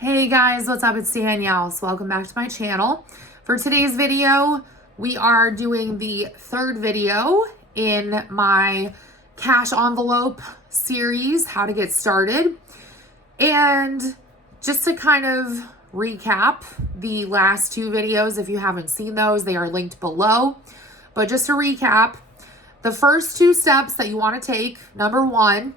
Hey guys, what's up? It's Danielle. So welcome back to my channel. For today's video, we are doing the third video in my cash envelope series, how to get started. And just to kind of recap the last two videos, if you haven't seen those, they are linked below. But just to recap, the first two steps that you want to take, number one,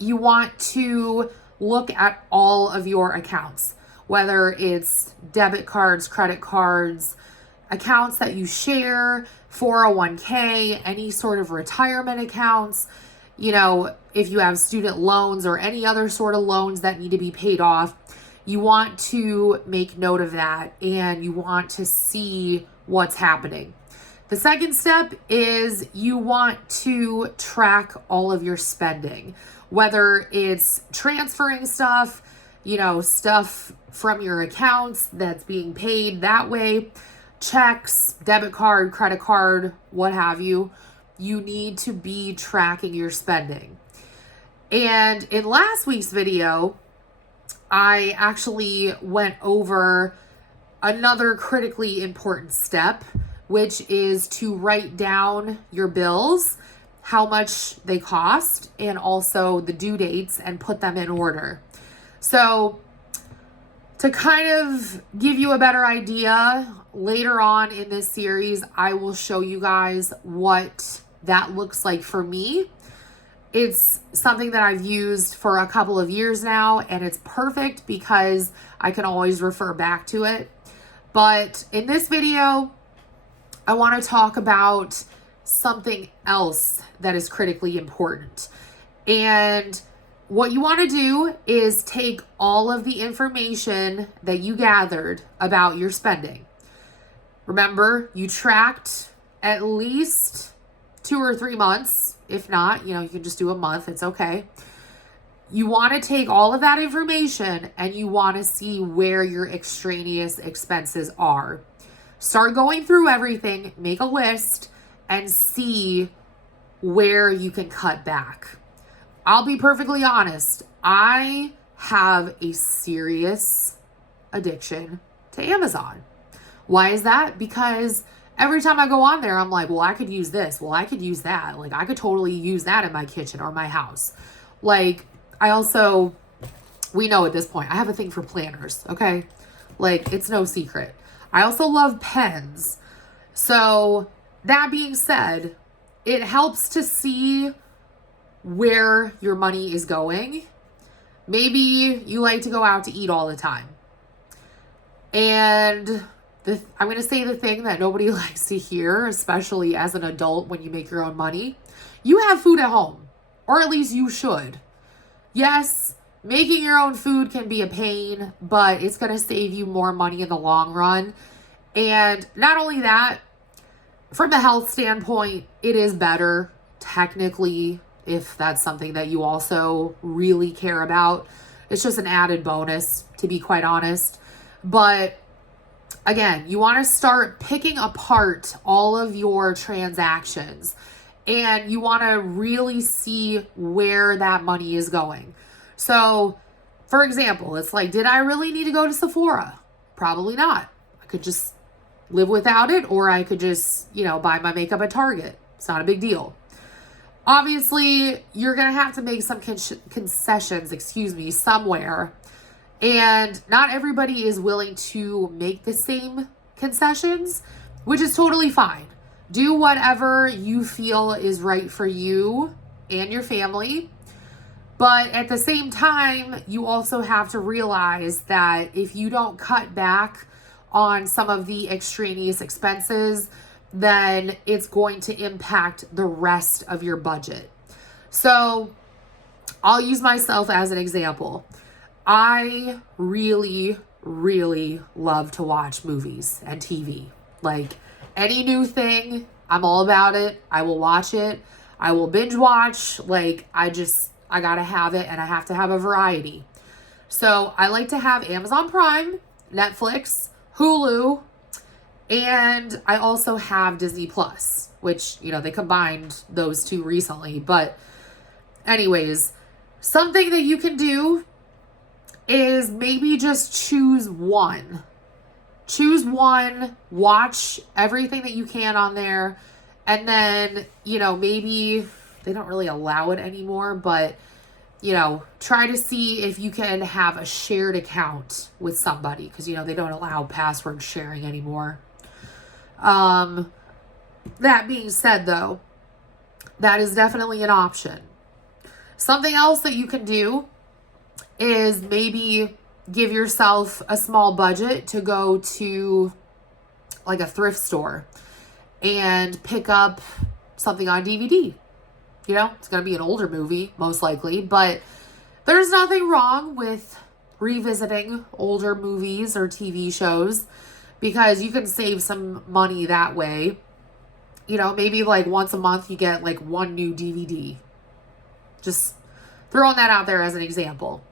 you want to look at all of your accounts, whether it's debit cards, credit cards, accounts that you share, 401k, any sort of retirement accounts, if you have student loans or any other sort of loans that need to be paid off, you want to make note of that and you want to see what's happening. The second step is you want to track all of your spending, whether it's transferring stuff, stuff from your accounts that's being paid that way, checks, debit card, credit card, what have you. You need to be tracking your spending. And in last week's video, I actually went over another critically important step, which is to write down your bills, how much they cost, and also the due dates, and put them in order. So to kind of give you a better idea, later on in this series, I will show you guys what that looks like for me. It's something that I've used for a couple of years now, and it's perfect because I can always refer back to it. But in this video, I want to talk about something else that is critically important. And what you want to do is take all of the information that you gathered about your spending. Remember, you tracked at least 2 or 3 months. If not, you can just do a month. It's okay. You want to take all of that information and you want to see where your extraneous expenses are. Start going through everything, make a list, and see where you can cut back. I'll be perfectly honest. I have a serious addiction to Amazon. Why is that? Because every time I go on there, I'm like, well, I could use this. Well, I could use that. Like, I could totally use that in my kitchen or my house. Like, we know at this point, I have a thing for planners, okay? Like, it's no secret. I also love pens. So that being said, it helps to see where your money is going. Maybe you like to go out to eat all the time. And I'm going to say the thing that nobody likes to hear, especially as an adult when you make your own money. You have food at home, or at least you should. Yes, making your own food can be a pain, but it's going to save you more money in the long run. And not only that, from a health standpoint, it is better technically if that's something that you also really care about. It's just an added bonus, to be quite honest. But again, you want to start picking apart all of your transactions and you want to really see where that money is going. So, for example, it's like, did I really need to go to Sephora? Probably not. I could just live without it, or I could just, buy my makeup at Target. It's not a big deal. Obviously, you're going to have to make some concessions, somewhere. And not everybody is willing to make the same concessions, which is totally fine. Do whatever you feel is right for you and your family. But at the same time, you also have to realize that if you don't cut back on some of the extraneous expenses, then it's going to impact the rest of your budget. So I'll use myself as an example. I really, really love to watch movies and TV. Like, any new thing, I'm all about it. I will watch it. I will binge watch. Like, I gotta have it, and I have to have a variety. So I like to have Amazon Prime, Netflix, Hulu, and I also have Disney Plus, which, they combined those two recently. But anyways, something that you can do is maybe just choose one. Choose one, watch everything that you can on there, and then, maybe they don't really allow it anymore, but, try to see if you can have a shared account with somebody, because, they don't allow password sharing anymore. That being said, though, that is definitely an option. Something else that you can do is maybe give yourself a small budget to go to like a thrift store and pick up something on DVD. It's going to be an older movie, most likely, but there's nothing wrong with revisiting older movies or TV shows because you can save some money that way. Maybe like once a month you get like one new DVD. Just throwing that out there as an example.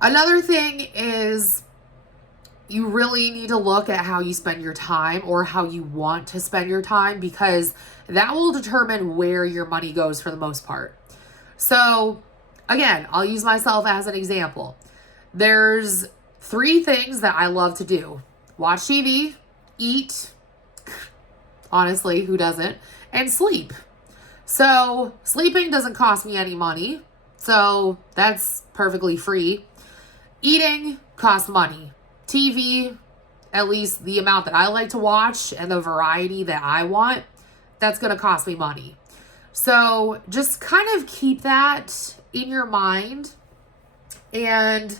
Another thing is you really need to look at how you spend your time or how you want to spend your time, because that will determine where your money goes for the most part. So again, I'll use myself as an example. There's 3 things that I love to do: watch TV, eat, honestly, who doesn't, and sleep. So sleeping doesn't cost me any money, so that's perfectly free. Eating costs money. TV, at least the amount that I like to watch and the variety that I want, that's going to cost me money. So just kind of keep that in your mind. And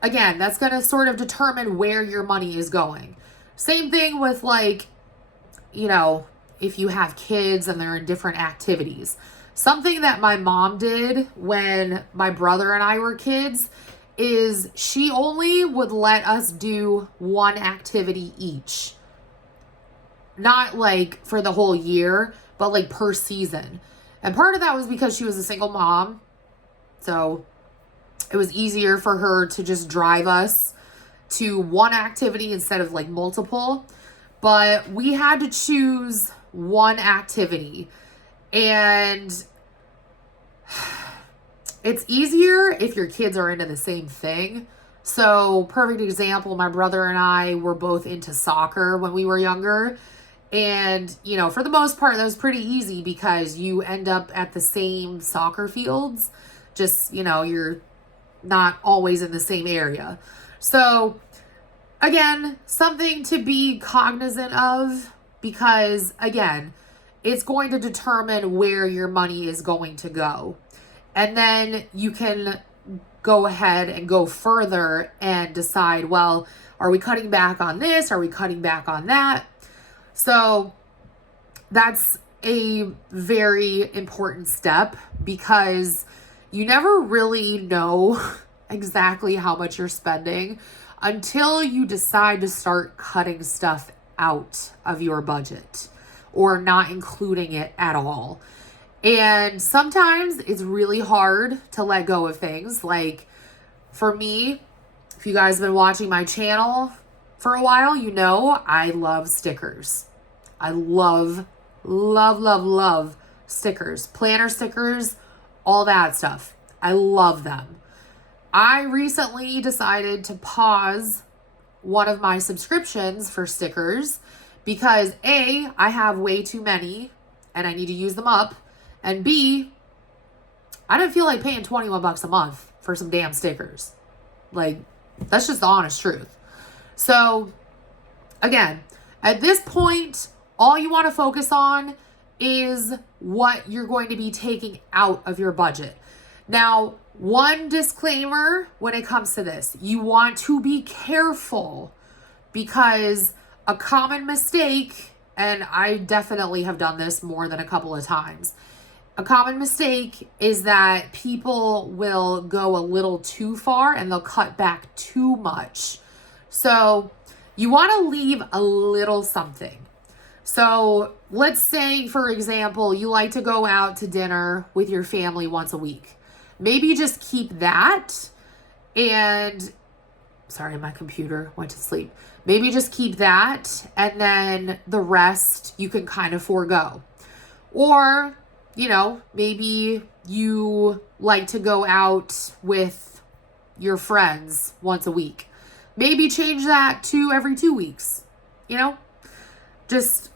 again, that's going to sort of determine where your money is going. Same thing with like, if you have kids and they're in different activities. Something that my mom did when my brother and I were kids is she only would let us do one activity each. Not like for the whole year, but like per season. And part of that was because she was a single mom. So it was easier for her to just drive us to one activity instead of like multiple. But we had to choose one activity. And it's easier if your kids are into the same thing. So, perfect example, my brother and I were both into soccer when we were younger. And, for the most part, that was pretty easy because you end up at the same soccer fields. Just, you're not always in the same area. So, again, something to be cognizant of because, again, it's going to determine where your money is going to go. And then you can go ahead and go further and decide, well, are we cutting back on this? Are we cutting back on that? So that's a very important step because you never really know exactly how much you're spending until you decide to start cutting stuff out of your budget or not including it at all. And sometimes it's really hard to let go of things. Like for me, if you guys have been watching my channel for a while, I love stickers. I love stickers, planner stickers, all that stuff. I love them. I recently decided to pause one of my subscriptions for stickers because A, I have way too many and I need to use them up. And B, I didn't feel like paying $21 a month for some damn stickers. Like, that's just the honest truth. So, again, at this point, all you want to focus on is what you're going to be taking out of your budget. Now, one disclaimer when it comes to this, you want to be careful because a common mistake, and I definitely have done this more than a couple of times, a common mistake is that people will go a little too far and they'll cut back too much. So you want to leave a little something. So let's say, for example, you like to go out to dinner with your family once a week. Maybe just keep that and, sorry, my computer went to sleep. Maybe just keep that and then the rest you can kind of forego. Or maybe you like to go out with, your friends once a week. Maybe change that to every 2 weeks, you know, just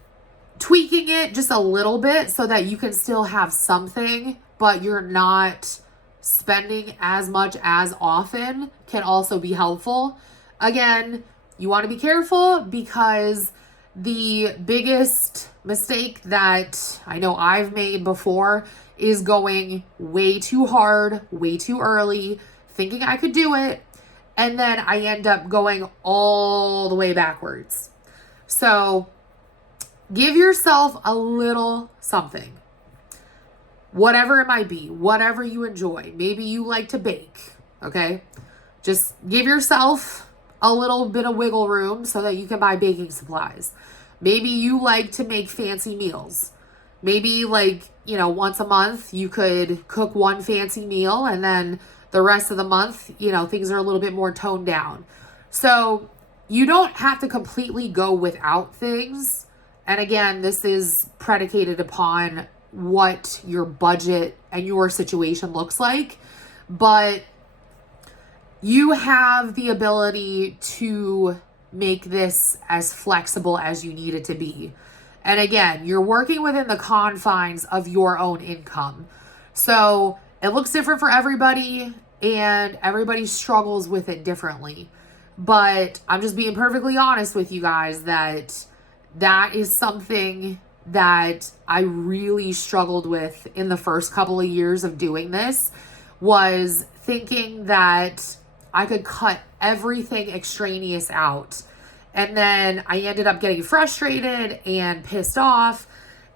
tweaking it just a little bit so that you can still have something, but you're not spending as much as often can also be helpful. Again, you want to be careful because the biggest mistake that I know I've made before is going way too hard, way too early, thinking I could do it, and then I end up going all the way backwards. So give yourself a little something, whatever it might be, whatever you enjoy. Maybe you like to bake, okay? Just give yourself a little bit of wiggle room so that you can buy baking supplies. Maybe you like to make fancy meals. Maybe once a month you could cook one fancy meal and then the rest of the month, things are a little bit more toned down. So you don't have to completely go without things. And again, this is predicated upon what your budget and your situation looks like. But you have the ability to make this as flexible as you need it to be. And again, you're working within the confines of your own income. So it looks different for everybody and everybody struggles with it differently. But I'm just being perfectly honest with you guys that is something that I really struggled with in the first couple of years of doing this, was thinking that I could cut everything extraneous out. And then I ended up getting frustrated and pissed off.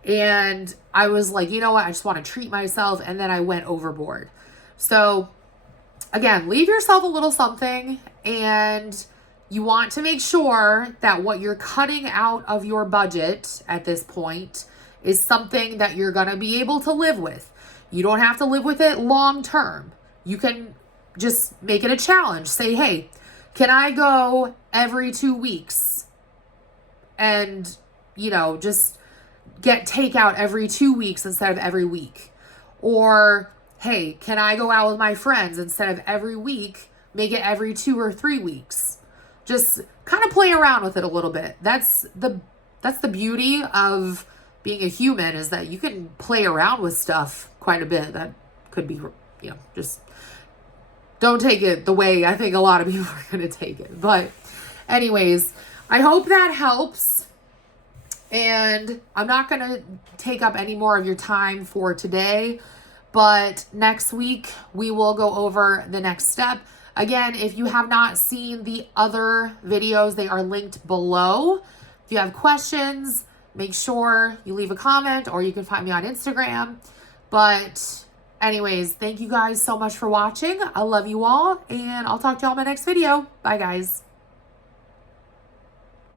And I was like, you know what? I just want to treat myself. And then I went overboard. So again, leave yourself a little something. And you want to make sure that what you're cutting out of your budget at this point is something that you're going to be able to live with. You don't have to live with it long term. You can just make it a challenge. Say, hey, can I go every 2 weeks and, just get takeout every 2 weeks instead of every week? Or, hey, can I go out with my friends instead of every week, make it every 2 or 3 weeks? Just kind of play around with it a little bit. That's the beauty of being a human, is that you can play around with stuff quite a bit. That could be, just don't take it the way I think a lot of people are going to take it. But anyways, I hope that helps. And I'm not going to take up any more of your time for today. But next week, we will go over the next step. Again, if you have not seen the other videos, they are linked below. If you have questions, make sure you leave a comment, or you can find me on Instagram. But anyways, thank you guys so much for watching. I love you all, and I'll talk to y'all in my next video. Bye, guys.